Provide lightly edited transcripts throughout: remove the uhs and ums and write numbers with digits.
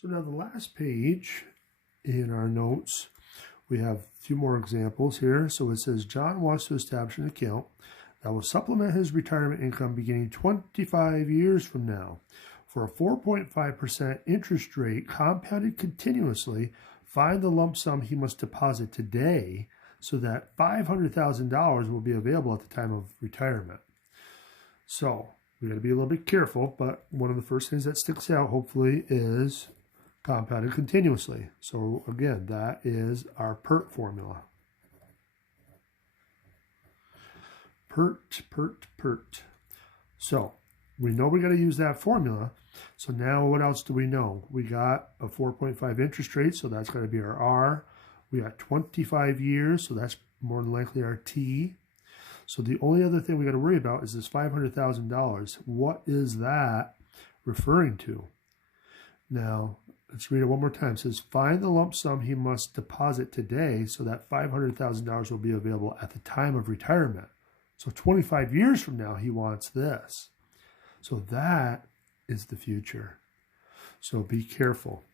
So now the last page in our notes, we have a few more examples here. So it says John wants to establish an account that will supplement his retirement income beginning 25 years from now. For a 4.5% interest rate compounded continuously, find the lump sum he must deposit today so that $500,000 will be available at the time of retirement. So we got to be a little bit careful, but one of the first things that sticks out, hopefully, is compounded continuously. So again, that is our PERT formula. PERT. So we know we got to use that formula. So now what else do we know? We got a 4.5 interest rate, so that's got to be our R. We got 25 years, so that's more than likely our T. So the only other thing we got to worry about is this $500,000. What is that referring to? Now, let's read it one more time. It says, find the lump sum he must deposit today so that $500,000 will be available at the time of retirement. So 25 years from now, he wants this. So that is the future. So be careful.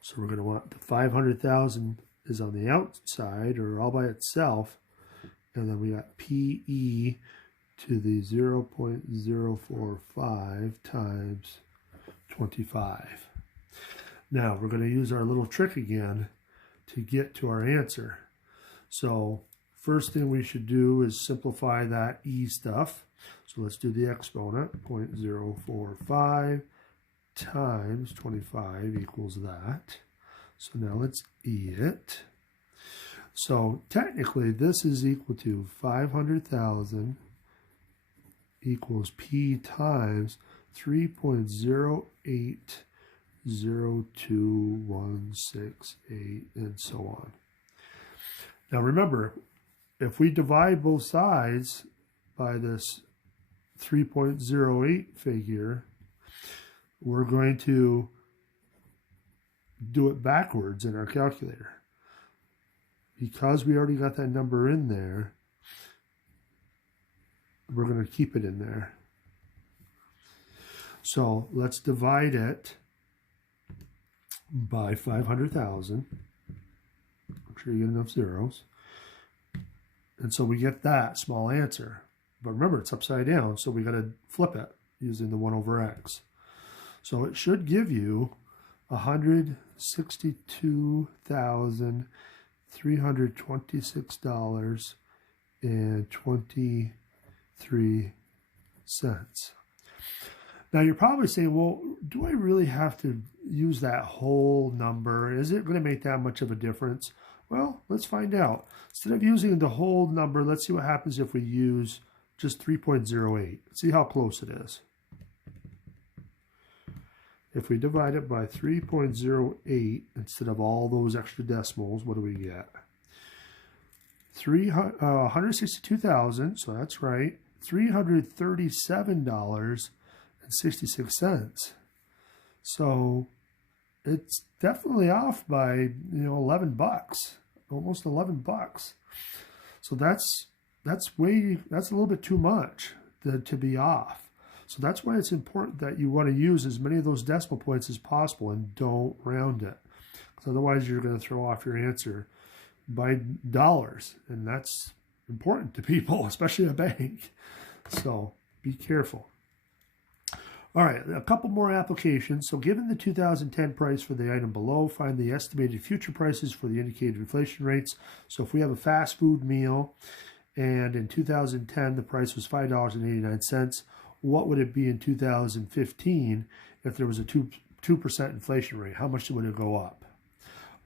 So we're going to want the 500,000 is on the outside or all by itself. And then we got PE to the 0.045 times 25. Now we're going to use our little trick again to get to our answer. So first thing we should do is simplify that E stuff. So let's do the exponent. 0.045 times 25 equals that. So now let's E it. So technically this is equal to 500,000 equals P times 3.080218 and so on. Now remember, if we divide both sides by this 3.08 figure, we're going to do it backwards in our calculator. Because we already got that number in there, we're going to keep it in there. So let's divide it by 500,000. Make sure you get enough zeros. And so we get that small answer. But remember, it's upside down, so we got to flip it using the 1 over x. So it should give you $162,326.23. Now you're probably saying, well, do I really have to use that whole number? Is it going to make that much of a difference? Well, let's find out. Instead of using the whole number, let's see what happens if we use just 3.08. See how close it is. If we divide it by 3.08 instead of all those extra decimals, what do we get? 162,000, so that's right, $337.66. So it's definitely off by 11 bucks, almost 11 bucks. So that's a little bit too much to be off. So that's why it's important that you want to use as many of those decimal points as possible and don't round it. Because otherwise you're going to throw off your answer by dollars. And that's important to people, especially a bank. So be careful. All right, a couple more applications. So given the 2010 price for the item below, find the estimated future prices for the indicated inflation rates. So if we have a fast food meal and in 2010 the price was $5.89, what would it be in 2015 if there was a 2% inflation rate? How much would it go up?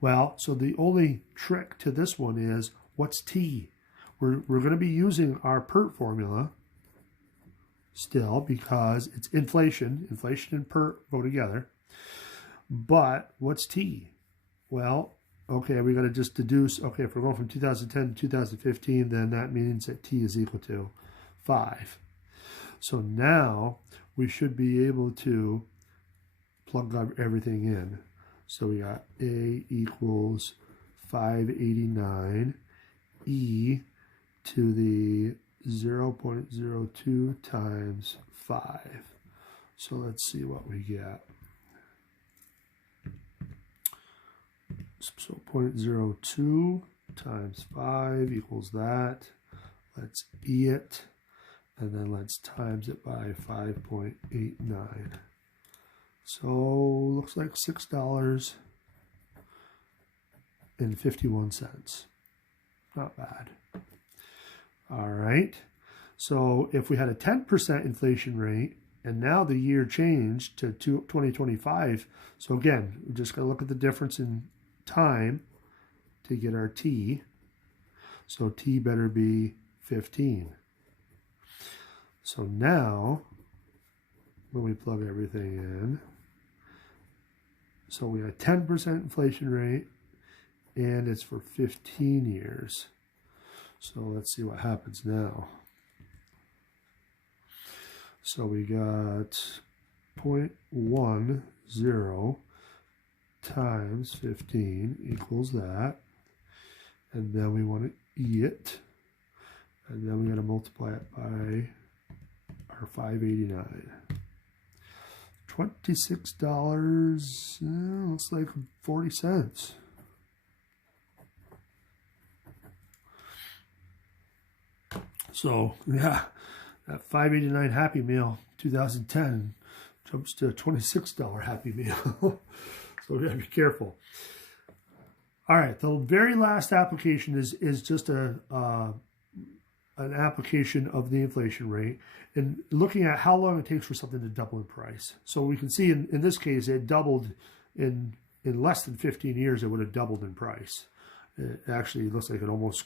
Well, so the only trick to this one is, what's T? We're going to be using our PERT formula still because it's inflation. Inflation and PERT go together. But what's T? Well, okay, we got to just deduce, okay, if we're going from 2010 to 2015, then that means that T is equal to 5. So now we should be able to plug everything in. So we got A equals 589, E to the 0.02 times 5. So let's see what we get. So 0.02 times 5 equals that. Let's E it, and then let's times it by 5.89. So looks like $6.51. Not bad. All right. So if we had a 10% inflation rate, and now the year changed to 2025, so again, we just got to look at the difference in time to get our T. So T better be 15. So now, when we plug everything in, so we have 10% inflation rate, and it's for 15 years. So let's see what happens now. So we got 0.10 times 15 equals that. And then we want to E it. And then we got to multiply it by our 589. $26, looks like 40 cents. So, yeah, that $5.89 Happy Meal 2010 jumps to a $26 Happy Meal. So we gotta be careful. All right, the very last application is just an application of the inflation rate and looking at how long it takes for something to double in price. So we can see in this case, it doubled in less than 15 years, it would have doubled in price. It actually looks like it almost,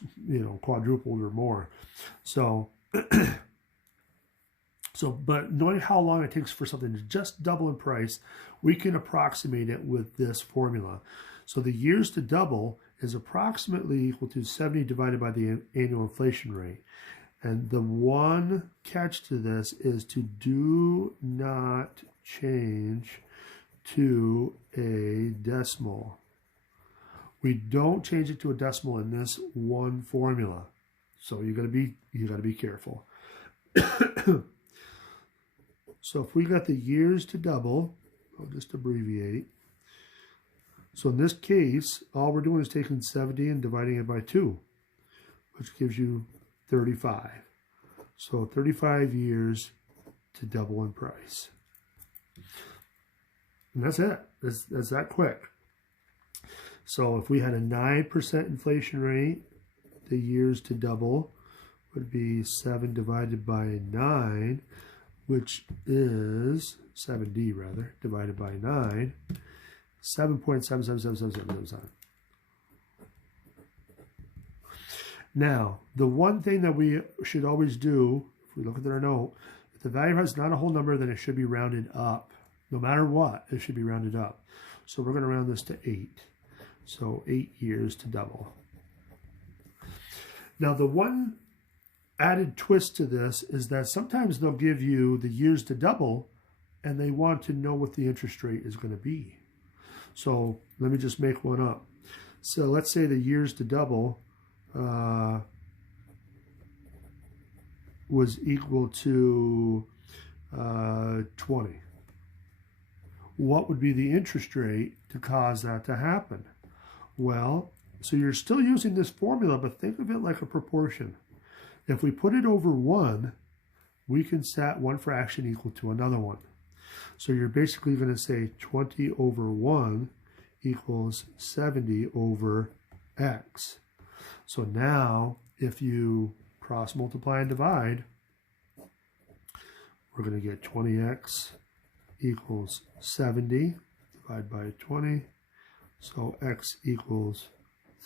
quadrupled or more. So, but knowing how long it takes for something to just double in price, we can approximate it with this formula. So the years to double is approximately equal to 70 divided by the annual inflation rate. And the one catch to this is to do not change to a decimal. We don't change it to a decimal in this one formula. So you gotta be careful. So if we got the years to double, I'll just abbreviate. So in this case, all we're doing is taking 70 and dividing it by 2, which gives you 35. So 35 years to double in price. And that's it. That's that quick. So if we had a 9% inflation rate, the years to double would be 7 divided by 9, which is 7D rather, divided by 9, 7.7777777. Now, the one thing that we should always do, if we look at our note, if the value has not a whole number, then it should be rounded up. No matter what, it should be rounded up. So we're going to round this to 8. So 8 years to double. Now, the one added twist to this is that sometimes they'll give you the years to double and they want to know what the interest rate is going to be. So let me just make one up. So let's say the years to double was equal to 20. What would be the interest rate to cause that to happen? Well, so you're still using this formula, but think of it like a proportion. If we put it over 1, we can set one fraction equal to another one. So you're basically going to say 20 over 1 equals 70 over x. So now, if you cross multiply and divide, we're going to get 20x equals 70, divide by 20, so x equals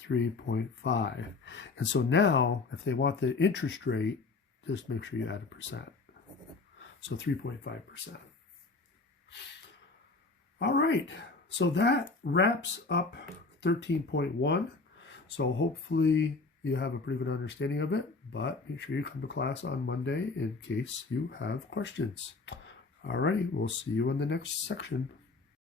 3.5. And so now, if they want the interest rate, just make sure you add a percent. So 3.5%. All right, so that wraps up 13.1. So hopefully you have a pretty good understanding of it, but make sure you come to class on Monday in case you have questions. All right, we'll see you in the next section.